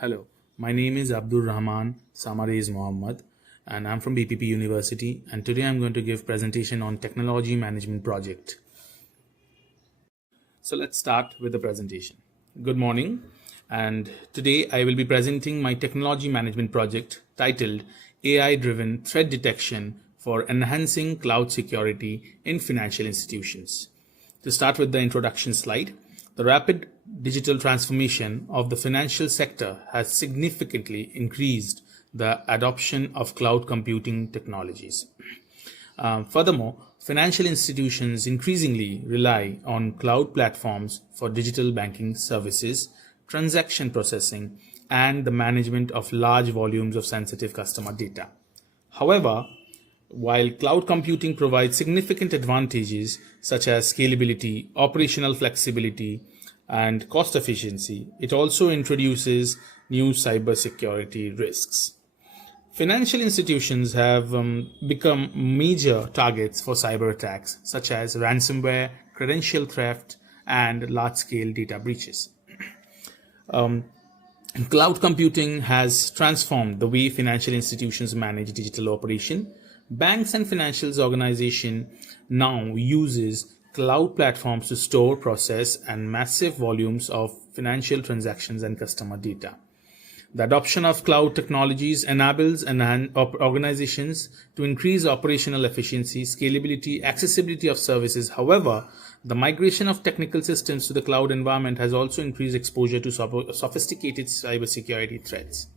Hello, my name is Abdul Rahman Samariz Mohammed, and I'm from BPP University. And today I'm going to give presentation on technology management project. So let's start with the presentation. Good morning, and today I will be presenting my technology management project titled AI-driven threat detection for enhancing cloud security in financial institutions. To start with the introduction slide, the rapid digital transformation of the financial sector has significantly increased the adoption of cloud computing technologies. Furthermore, financial institutions increasingly rely on cloud platforms for digital banking services, transaction processing, and the management of large volumes of sensitive customer data. However, while cloud computing provides significant advantages such as scalability, operational flexibility, and cost efficiency, it also introduces new cybersecurity risks. Financial institutions have become major targets for cyber attacks such as ransomware, credential theft, and large-scale data breaches. Cloud computing has transformed the way financial institutions manage digital operation. Banks and financial organizations now uses cloud platforms to store, process, and massive volumes of financial transactions and customer data. The adoption of cloud technologies enables organizations to increase operational efficiency, scalability, accessibility of services. However, the migration of technical systems to the cloud environment has also increased exposure to sophisticated cybersecurity threats.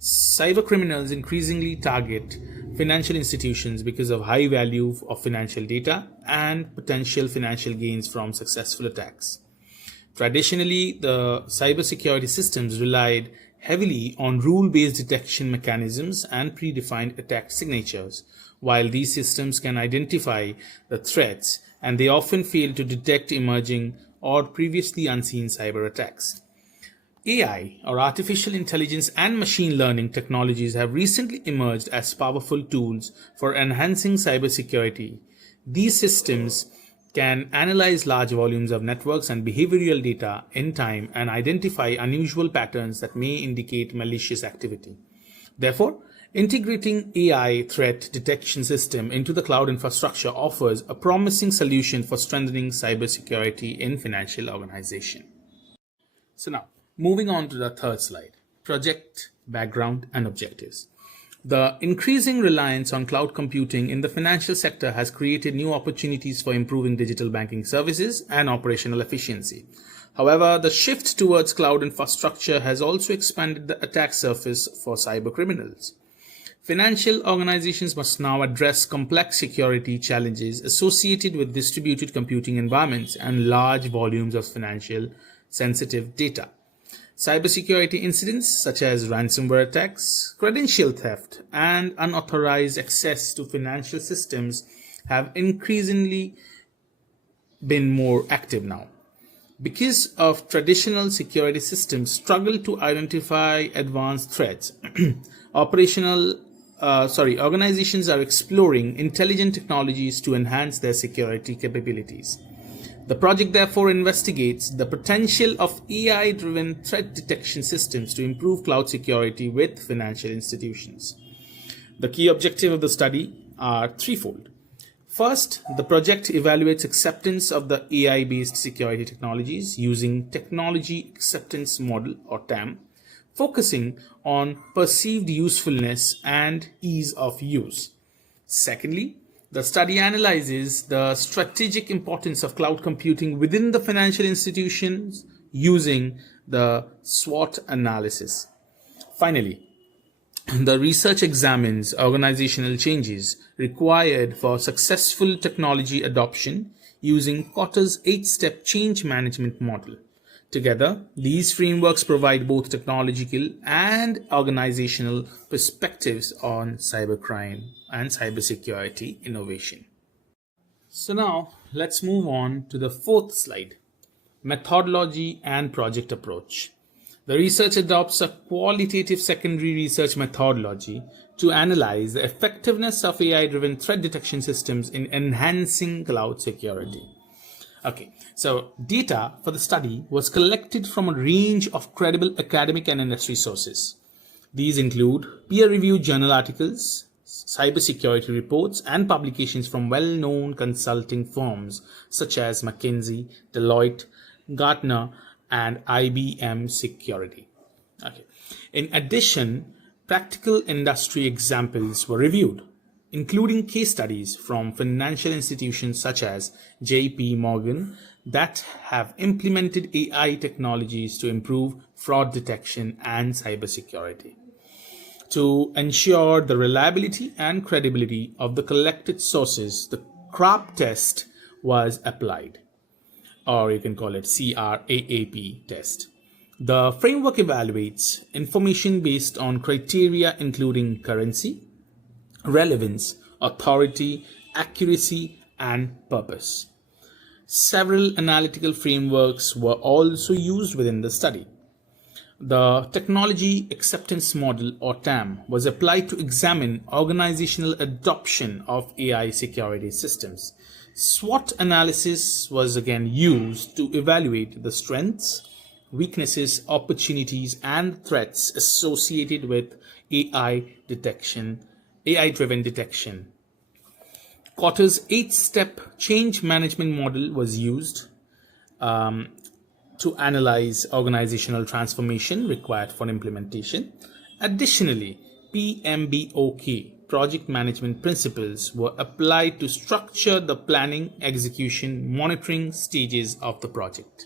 Cybercriminals increasingly target financial institutions because of high value of financial data and potential financial gains from successful attacks. Traditionally, the cybersecurity systems relied heavily on rule-based detection mechanisms and predefined attack signatures. While these systems can identify the threats, and they often fail to detect emerging or previously unseen cyber attacks. AI, or artificial intelligence, and machine learning technologies have recently emerged as powerful tools for enhancing cybersecurity. These systems can analyze large volumes of networks and behavioral data in time and identify unusual patterns that may indicate malicious activity. Therefore, integrating AI threat detection system into the cloud infrastructure offers a promising solution for strengthening cybersecurity in financial organizations. So now, moving on to the third slide, project background and objectives. The increasing reliance on cloud computing in the financial sector has created new opportunities for improving digital banking services and operational efficiency. However, the shift towards cloud infrastructure has also expanded the attack surface for cyber criminals. Financial organizations must now address complex security challenges associated with distributed computing environments and large volumes of financial sensitive data. Cybersecurity incidents such as ransomware attacks, credential theft, and unauthorized access to financial systems have increasingly been more active now. Because of traditional security systems struggle to identify advanced threats, organizations are exploring intelligent technologies to enhance their security capabilities. The project therefore investigates the potential of AI-driven threat detection systems to improve cloud security with financial institutions. The key objective of the study are threefold. First, the project evaluates acceptance of the AI-based security technologies using Technology Acceptance Model or TAM, focusing on perceived usefulness and ease of use. Secondly, the study analyzes the strategic importance of cloud computing within the financial institutions using the SWOT analysis. Finally, the research examines organizational changes required for successful technology adoption using Kotter's 8-step change management model. Together, these frameworks provide both technological and organizational perspectives on cybercrime and cybersecurity innovation. So now let's move on to the fourth slide, methodology and project approach. The research adopts a qualitative secondary research methodology to analyze the effectiveness of AI-driven threat detection systems in enhancing cloud security. Okay, so data for the study was collected from a range of credible academic and industry sources. These include peer-reviewed journal articles, cybersecurity reports, and publications from well-known consulting firms such as McKinsey, Deloitte, Gartner, and IBM Security. Okay. In addition, practical industry examples were reviewed, including case studies from financial institutions such as JP Morgan that have implemented AI technologies to improve fraud detection and cybersecurity. To ensure the reliability and credibility of the collected sources, the CRAP test was applied, or you can call it CRAAP test. The framework evaluates information based on criteria including currency, relevance, authority, accuracy, and purpose. Several analytical frameworks were also used within the study. The Technology Acceptance Model, or TAM, was applied to examine organizational adoption of AI security systems. SWOT analysis was again used to evaluate the strengths, weaknesses, opportunities, and threats associated with AI-driven detection. Kotter's 8-step change management model was used to analyze organizational transformation required for implementation. Additionally, PMBOK, project management principles, were applied to structure the planning, execution, monitoring stages of the project.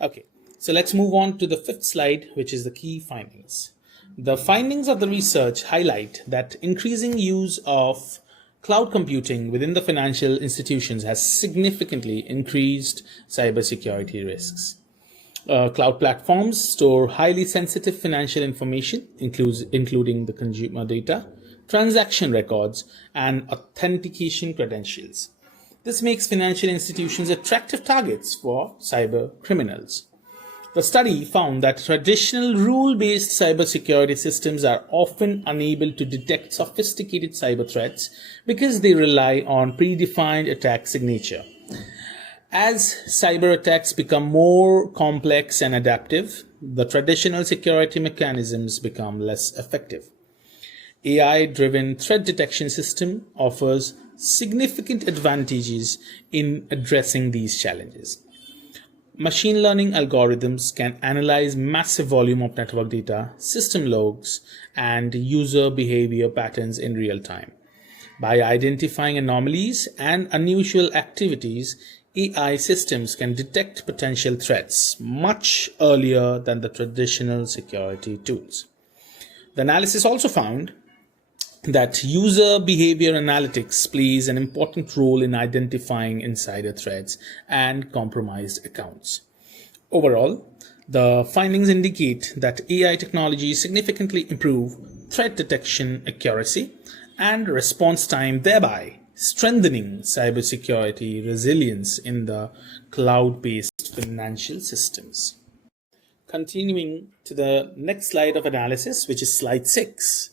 Okay, so let's move on to the fifth slide, which is the key findings. The findings of the research highlight that increasing use of cloud computing within the financial institutions has significantly increased cybersecurity risks. Cloud platforms store highly sensitive financial information, including the consumer data, transaction records, and authentication credentials. This makes financial institutions attractive targets for cyber criminals. The study found that traditional rule-based cybersecurity systems are often unable to detect sophisticated cyber threats because they rely on predefined attack signature. As cyber attacks become more complex and adaptive, the traditional security mechanisms become less effective. AI-driven threat detection system offers significant advantages in addressing these challenges. Machine learning algorithms can analyze massive volume of network data, system logs, and user behavior patterns in real time. By identifying anomalies and unusual activities, AI systems can detect potential threats much earlier than the traditional security tools. The analysis also found that user behavior analytics plays an important role in identifying insider threats and compromised accounts. Overall, the findings indicate that AI technologies significantly improve threat detection accuracy and response time, thereby strengthening cybersecurity resilience in the cloud-based financial systems. Continuing to the next slide of analysis, which is slide 6.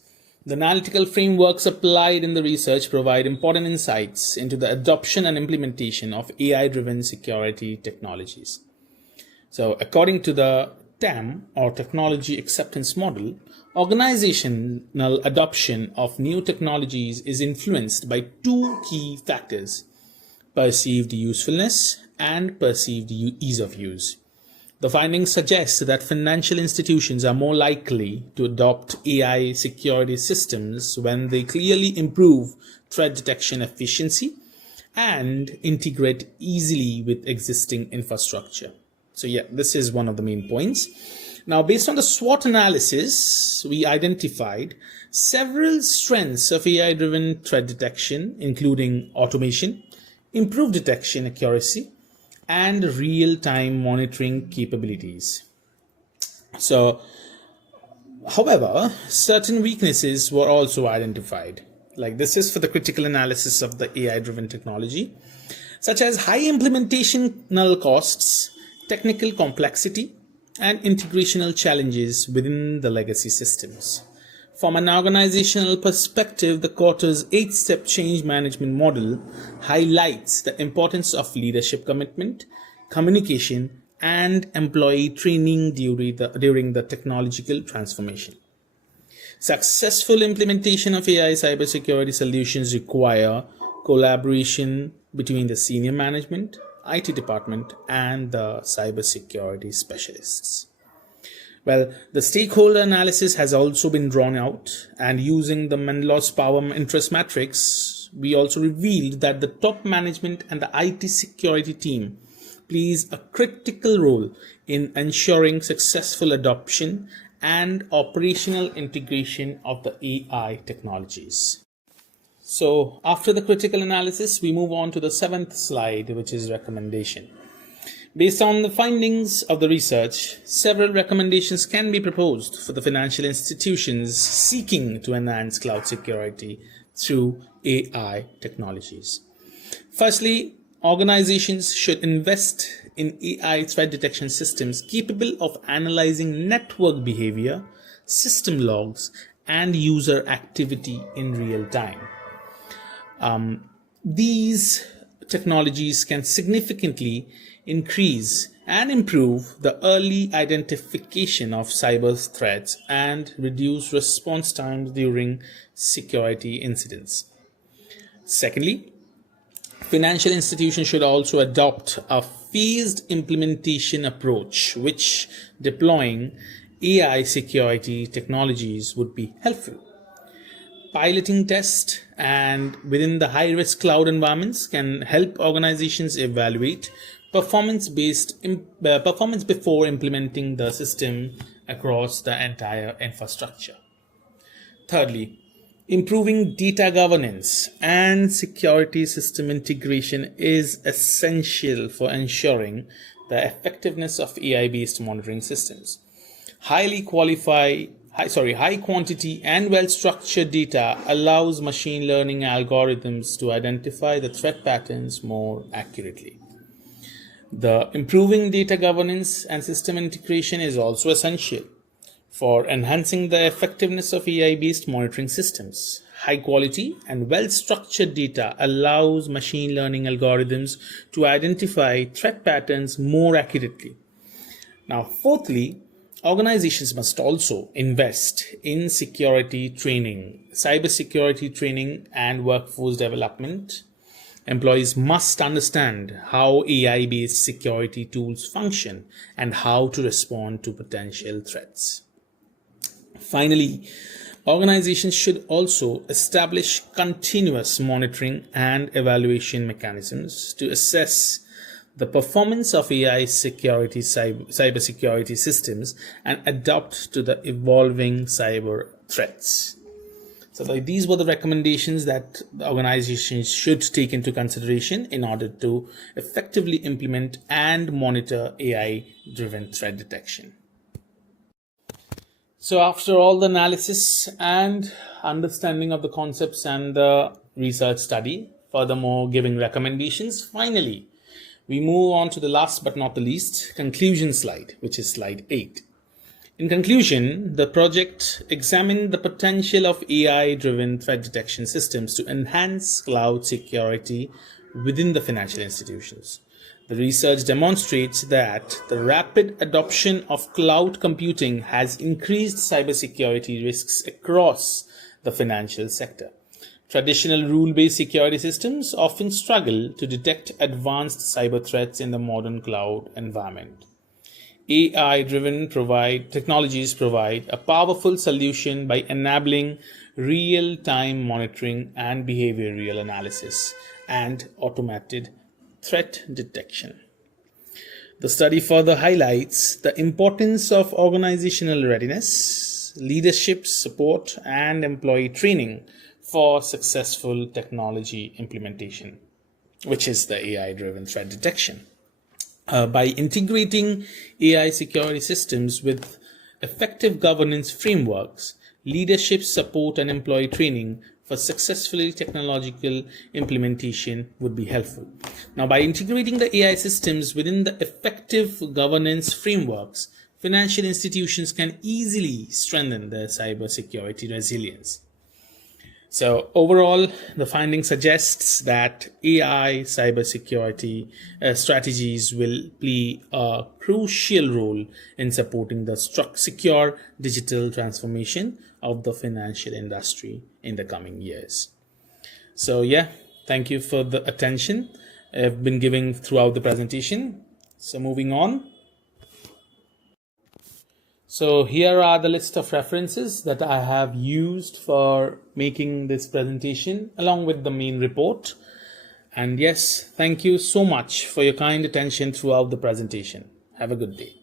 The analytical frameworks applied in the research provide important insights into the adoption and implementation of AI-driven security technologies. So, according to the TAM, or Technology Acceptance Model, organizational adoption of new technologies is influenced by two key factors: perceived usefulness and perceived ease of use. The findings suggest that financial institutions are more likely to adopt AI security systems when they clearly improve threat detection efficiency and integrate easily with existing infrastructure. So yeah, this is one of the main points. Now, based on the SWOT analysis, we identified several strengths of AI-driven threat detection, including automation, improved detection accuracy, and real-time monitoring capabilities. So, however, certain weaknesses were also identified. Like, this is for the critical analysis of the AI-driven technology, such as high implementational costs, technical complexity, and integrational challenges within the legacy systems. From an organizational perspective, the quarter's 8-step change management model highlights the importance of leadership commitment, communication, and employee training during the technological transformation. Successful implementation of AI cybersecurity solutions require collaboration between the senior management, IT department, and the cybersecurity specialists. Well, the stakeholder analysis has also been drawn out, and using the Mendelow's power interest matrix, we also revealed that the top management and the IT security team plays a critical role in ensuring successful adoption and operational integration of the AI technologies. So, after the critical analysis, we move on to the 7th slide, which is recommendation. Based on the findings of the research, several recommendations can be proposed for the financial institutions seeking to enhance cloud security through AI technologies. Firstly, organizations should invest in AI threat detection systems capable of analyzing network behavior, system logs, and user activity in real time. These technologies can significantly increase and improve the early identification of cyber threats and reduce response times during security incidents. Secondly, financial institutions should also adopt a phased implementation approach, which deploying AI security technologies would be helpful. Piloting tests and within the high-risk cloud environments can help organizations evaluate performance before implementing the system across the entire infrastructure. Thirdly, improving data governance and security system integration is essential for ensuring the effectiveness of AI-based monitoring systems. High quantity and well-structured data allows machine learning algorithms to identify the threat patterns more accurately. The improving data governance and system integration is also essential for enhancing the effectiveness of AI-based monitoring systems. High quality and well-structured data allows machine learning algorithms to identify threat patterns more accurately. Now, fourthly, organizations must also invest in security training, cybersecurity training, and workforce development. Employees must understand how AI-based security tools function and how to respond to potential threats. Finally, organizations should also establish continuous monitoring and evaluation mechanisms to assess the performance of AI cybersecurity systems and adapt to the evolving cyber threats. So these were the recommendations that the organizations should take into consideration in order to effectively implement and monitor AI-driven threat detection. So after all the analysis and understanding of the concepts and the research study, furthermore giving recommendations, finally, we move on to the last but not the least conclusion slide, which is slide 8. In conclusion, the project examined the potential of AI-driven threat detection systems to enhance cloud security within the financial institutions. The research demonstrates that the rapid adoption of cloud computing has increased cybersecurity risks across the financial sector. Traditional rule-based security systems often struggle to detect advanced cyber threats in the modern cloud environment. AI-driven technologies provide a powerful solution by enabling real-time monitoring and behavioral analysis and automated threat detection. The study further highlights the importance of organizational readiness, leadership support, and employee training for successful technology implementation, which is the AI-driven threat detection. By integrating AI security systems with effective governance frameworks, leadership support, and employee training for successful technological implementation would be helpful. Now, by integrating the AI systems within the effective governance frameworks, financial institutions can easily strengthen their cybersecurity resilience. So overall, the finding suggests that AI cybersecurity strategies will play a crucial role in supporting the secure digital transformation of the financial industry in the coming years. So yeah, thank you for the attention I've been giving throughout the presentation. So moving on. So here are the list of references that I have used for making this presentation along with the main report. And yes, thank you so much for your kind attention throughout the presentation. Have a good day.